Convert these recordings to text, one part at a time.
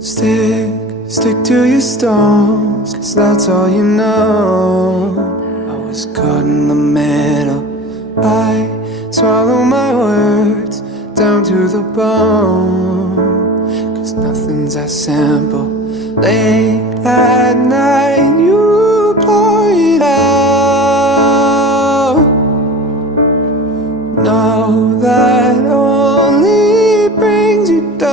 Stick to your stones, 'cause that's all you know. I was caught in the middle. I swallow my words down to the bone, 'cause nothing's as simple. Late at night you pour it out. Know that only brings you down.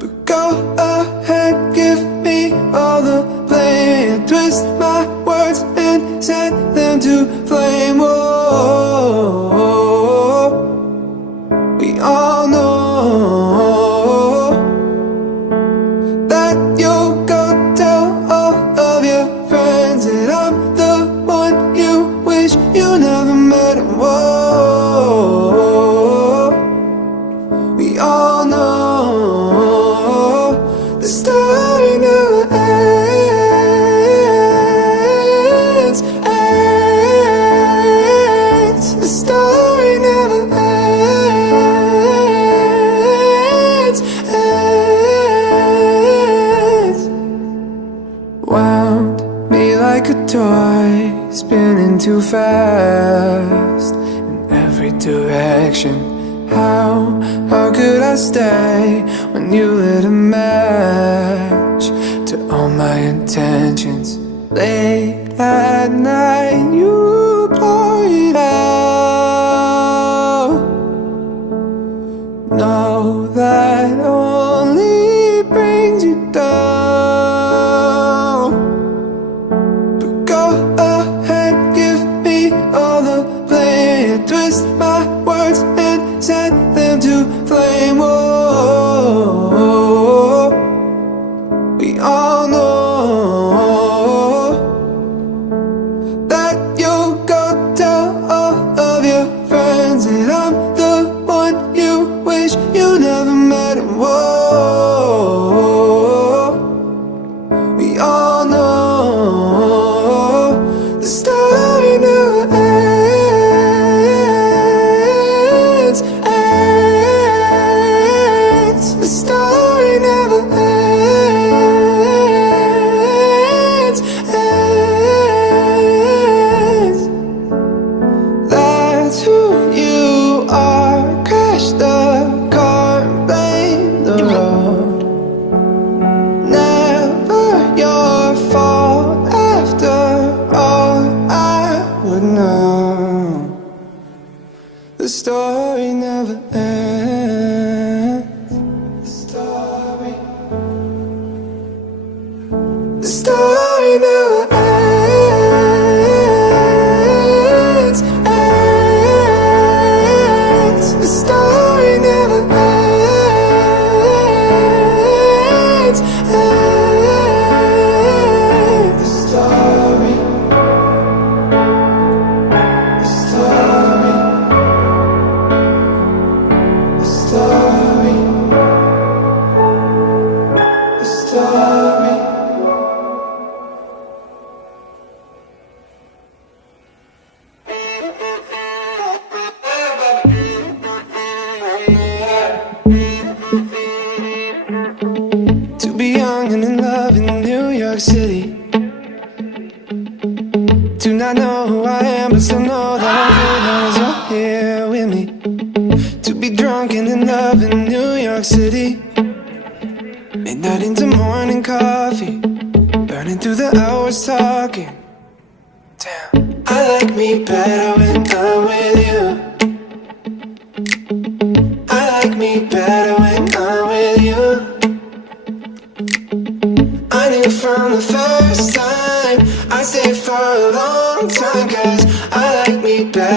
But go ahead, give me all the blame. Twist my words and set them to flame. Whoa, we all know that you'll go tell all of your friends that I'm the one you wish you never met. And whoa, we all know the story never ends. The story never ends. Wound me like a toy, spinning too fast in every direction. How could I stay when you lit a match to all my intentions? Late at night you pour it out. Know that only brings you down. But go ahead, give me all the blame. Twist my words and set them to flame. Whoa, we all know that you'll go tell all of your friends that I'm the one you wish you never met. And whoa, we all know the story never ends. The story never ends. That's who you are. Crash the car and blame the road. Never your fault after all I would know. The story never ends. The story never ends. The story never ends. The story. The story. The story. The story. To be young and in love in New York City. Do not know who I am, but still know that I'm good long as you're here with me. To be drunk and in love in New York City. Midnight into morning coffee, burning through the hours talking. Damn, I like me better when I'm with you. I like me better when I'm with you. I knew from the first time I'd stay for a long time, 'cause I like me better.